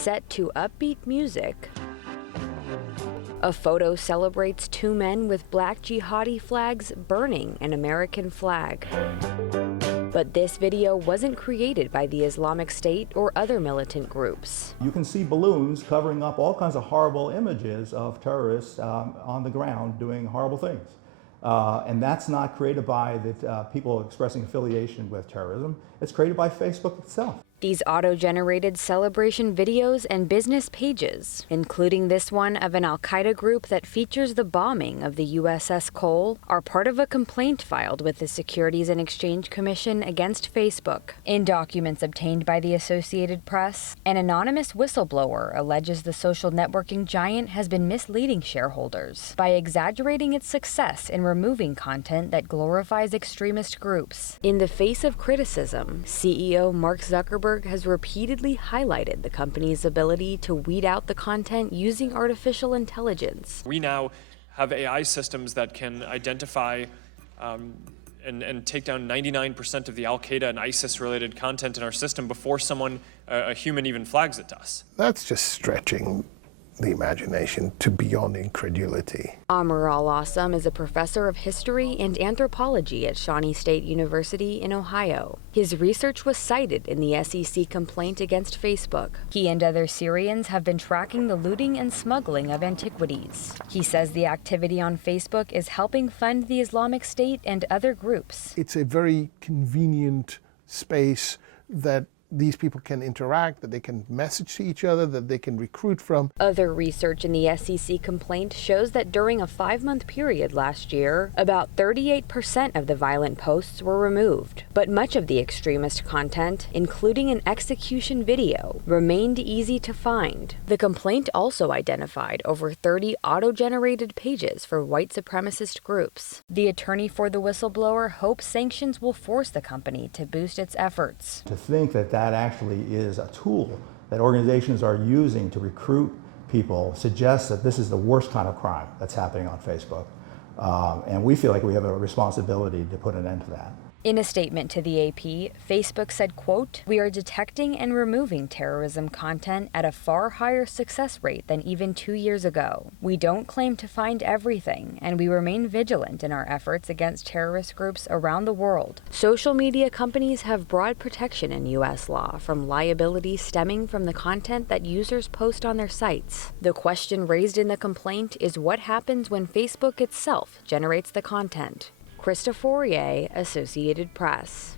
set to upbeat music. A photo celebrates two men with black jihadi flags burning an American flag. But this video wasn't created by the Islamic State or other militant groups. You can see balloons covering up all kinds of horrible images of terrorists on the ground doing horrible things. And that's not created by the people expressing affiliation with terrorism. It's created by Facebook itself. These auto-generated celebration videos and business pages, including this one of an al-Qaeda group that features the bombing of the USS Cole, are part of a complaint filed with the Securities and Exchange Commission against Facebook. In documents obtained by the Associated Press, an anonymous whistleblower alleges the social networking giant has been misleading shareholders by exaggerating its success in removing content that glorifies extremist groups. In the face of criticism, CEO Mark Zuckerberg has repeatedly highlighted the company's ability to weed out the content using artificial intelligence. We now have AI systems that can identify and take down 99% of the Al-Qaeda and ISIS-related content in our system before a human even flags it to us. That's just stretching the imagination to beyond incredulity. Amr Al-Assam is a professor of history and anthropology at Shawnee State University in Ohio. His research was cited in the SEC complaint against Facebook. He and other Syrians have been tracking the looting and smuggling of antiquities. He says the activity on Facebook is helping fund the Islamic State and other groups. It's a very convenient space that these people can interact, that they can message to each other, that they can recruit from. Other research in the SEC complaint shows that during a 5-month period last year, about 38% of the violent posts were removed. But much of the extremist content, including an execution video, remained easy to find. The complaint also identified over 30 auto-generated pages for white supremacist groups. The attorney for the whistleblower hopes sanctions will force the company to boost its efforts. To think that actually is a tool that organizations are using to recruit people suggests that this is the worst kind of crime that's happening on Facebook. And we feel like we have a responsibility to put an end to that. In a statement to the AP, Facebook said, quote, "We are detecting and removing terrorism content at a far higher success rate than even 2 years ago. We don't claim to find everything, and we remain vigilant in our efforts against terrorist groups around the world." Social media companies have broad protection in U.S. law from liability stemming from the content that users post on their sites. The question raised in the complaint is what happens when Facebook itself generates the content. Krista Fourier, Associated Press.